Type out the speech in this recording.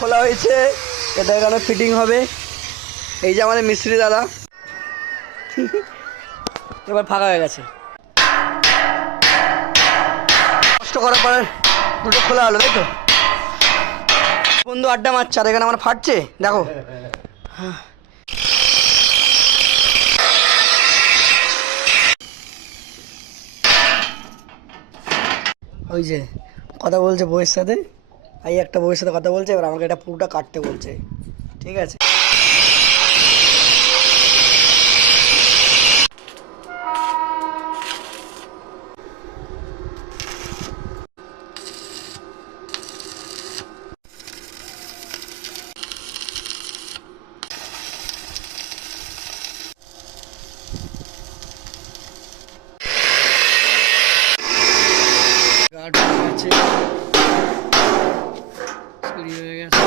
খোলা হয়েছে, এটা এখানে ফিটিং হবে। এই যে আমাদের মিস্ত্রি দাদা, এবার ফাঁকা হয়ে গেছে। কষ্ট করার পরে দুটো খোলা হলো, তাই তো? বন্ধু আড্ডা মারছে আর এখানে আমার ফাটছে, দেখো। ওই যে কথা বলছে বউয়ের সাথে, এই একটা বউয়ের সাথে কথা বলছে, এবার আমাকে এটা পুরোটা কাটতে বলছে, ঠিক আছে? গার্ড হয়ে গেছে, হয়ে গেছে।